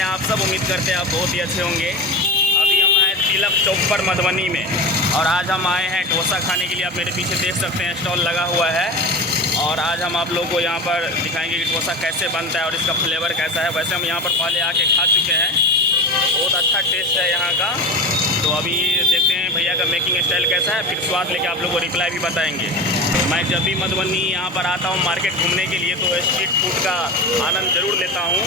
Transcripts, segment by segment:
हैं आप सब? उम्मीद करते हैं आप बहुत ही अच्छे होंगे। अभी हम आए तिलक चौक पर मधुबनी में, और आज हम आए हैं डोसा खाने के लिए। आप मेरे पीछे देख सकते हैं स्टॉल लगा हुआ है, और आज हम आप लोगों को यहाँ पर दिखाएंगे कि डोसा कैसे बनता है और इसका फ्लेवर कैसा है। वैसे हम यहाँ पर पहले आके खा चुके हैं, बहुत अच्छा टेस्ट है यहाँ का। तो अभी देखते हैं भैया का मेकिंग स्टाइल कैसा है, फिर स्वाद लेके आप लोगों को रिप्लाई भी बताएंगे। मैं जब भी मधुबनी यहाँ पर आता हूँ मार्केट घूमने के लिए, तो स्ट्रीट फूड का आनंद ज़रूर लेता हूँ।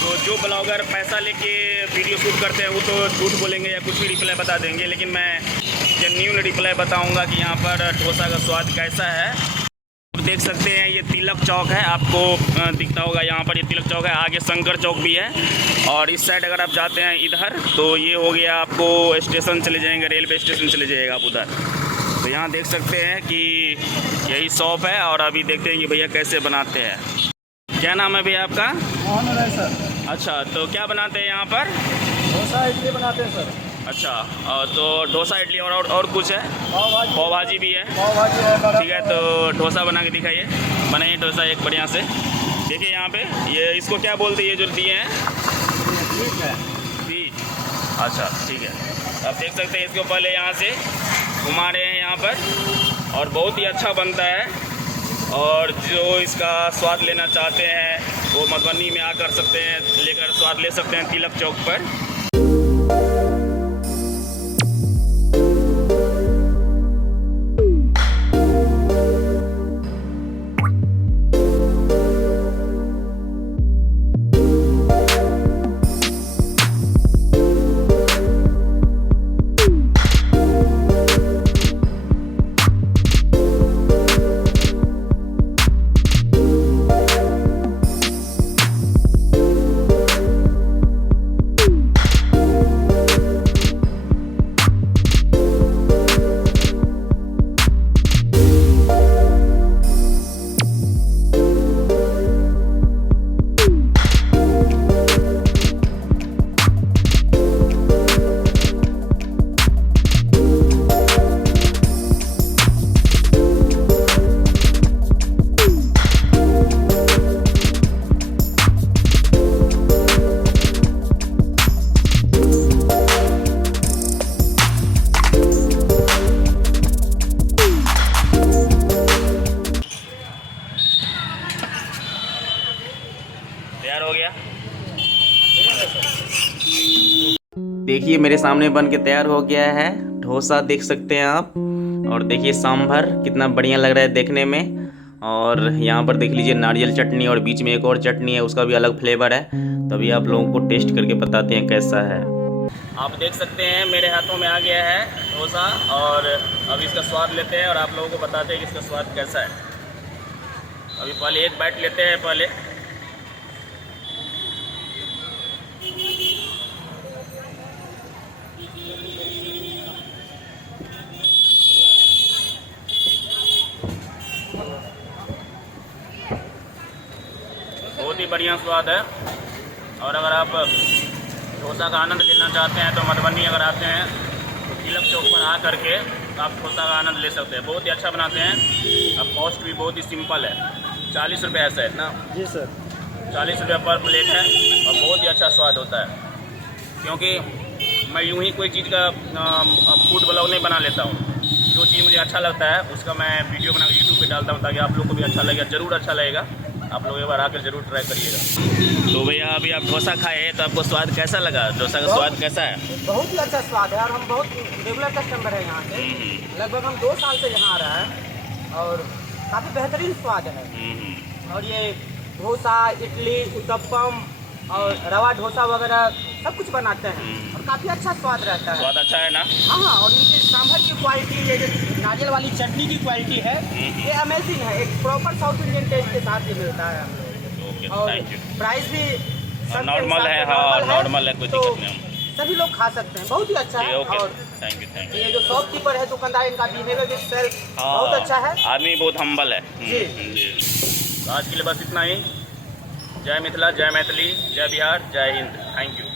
तो जो ब्लॉगर पैसा लेके वीडियो शूट करते हैं वो तो झूठ बोलेंगे या कुछ भी रिप्लाई बता देंगे, लेकिन मैं जेन्युइन रिप्लाई बताऊँगा कि यहाँ पर डोसा का स्वाद कैसा है। देख सकते हैं ये तिलक चौक है, आपको दिखता होगा यहाँ पर ये तिलक चौक है। आगे शंकर चौक भी है, और इस साइड अगर आप जाते हैं इधर तो ये हो गया आपको स्टेशन चले जाएंगे, रेलवे स्टेशन चले जाएगा आप उधर। तो यहाँ देख सकते हैं कि यही शॉप है, और अभी देखते हैं कि भैया कैसे बनाते हैं। क्या नाम है भैया आपका? मोहन है सर। अच्छा, तो क्या बनाते हैं यहाँ पर? डोसा इडली बनाते हैं सर। अच्छा, तो डोसा इडली और कुछ है? पाव भाजी भी है। पाव भाजी है। ठीक है, तो डोसा बना के दिखाइए। बनाइए डोसा एक बढ़िया से। देखिए यहाँ पे ये इसको क्या बोलते हैं, ये जो दिए हैं? ठीक है, बीज। अच्छा ठीक है, आप देख सकते हैं इसको पहले यहाँ से घुमा रहे हैं यहाँ पर, और बहुत ही अच्छा बनता है। और जो इसका स्वाद लेना चाहते हैं वो मधुबनी में आकर सकते हैं, लेकर स्वाद ले सकते हैं तिलक चौक पर। तैयार हो गया। देखिए मेरे सामने बन के तैयार हो गया है डोसा, देख सकते हैं आप। और देखिए सांभर कितना बढ़िया लग रहा है देखने में। और यहाँ पर देख लीजिए नारियल चटनी, और बीच में एक और चटनी है, उसका भी अलग फ्लेवर है। तभी आप लोगों को टेस्ट करके बताते हैं कैसा है। आप देख सकते हैं मेरे हाथों में आ गया है डोसा, और अभी इसका स्वाद लेते हैं और आप लोगों को बताते हैं कि इसका स्वाद कैसा है। अभी पहले एक बाइट लेते हैं पहले। बहुत ही बढ़िया स्वाद है। और अगर आप डोसा का आनंद लेना चाहते हैं तो मधुबनी अगर आते हैं तो तिलक चौक पर आ करके आप डोसा का आनंद ले सकते हैं। बहुत ही अच्छा बनाते हैं। अब कॉस्ट भी बहुत ही सिंपल है, 40 रुपये ऐसा है ना? जी सर, 40 रुपये पर प्लेट है, और बहुत ही अच्छा स्वाद होता है। क्योंकि मैं यूँ ही कोई चीज़ का फूड ब्लॉग नहीं बना लेता हूँ। जो चीज़ मुझे अच्छा लगता है उसका मैं वीडियो बना के यूट्यूब पे डालता हूँ, ताकि आप लोग को भी अच्छा लगेगा। ज़रूर अच्छा लगेगा, आप लोग एक बार आकर ज़रूर ट्राई करिएगा। तो भैया अभी आप डोसा खाए तो आपको स्वाद कैसा लगा? डोसा का स्वाद कैसा है? बहुत ही अच्छा स्वाद है, और हम बहुत रेगुलर कस्टमर हैं यहाँ के। लगभग हम 2 साल से यहाँ आ रहे हैं, और काफ़ी बेहतरीन स्वाद है। और ये डोसा, इडली, उत्तपम और रवा डोसा वगैरह सब कुछ बनाते हैं, और काफ़ी अच्छा स्वाद रहता है। स्वाद अच्छा है ना? हाँ, और इनकी सांभर की क्वालिटी, ये जो नारियल वाली चटनी की क्वालिटी है, ये अमेजिंग है। एक प्रॉपर साउथ इंडियन टेस्ट के साथ ये मिलता है हम लोग। और प्राइस भी नॉर्मल है। हाँ, नॉर्मल है, कोई दिक्कत नहीं। सभी लोग खा सकते हैं, बहुत ही अच्छा है। और थैंक यू। ये जो शॉपकीपर है, दुकानदार, इनका बिहेवियर भी सेल्फ बहुत अच्छा है। आदमी बहुत हम्बल है। जी। आज के लिए बस इतना ही। जय मिथिला, जय मैथिली, जय बिहार, जय हिंद। Thank you.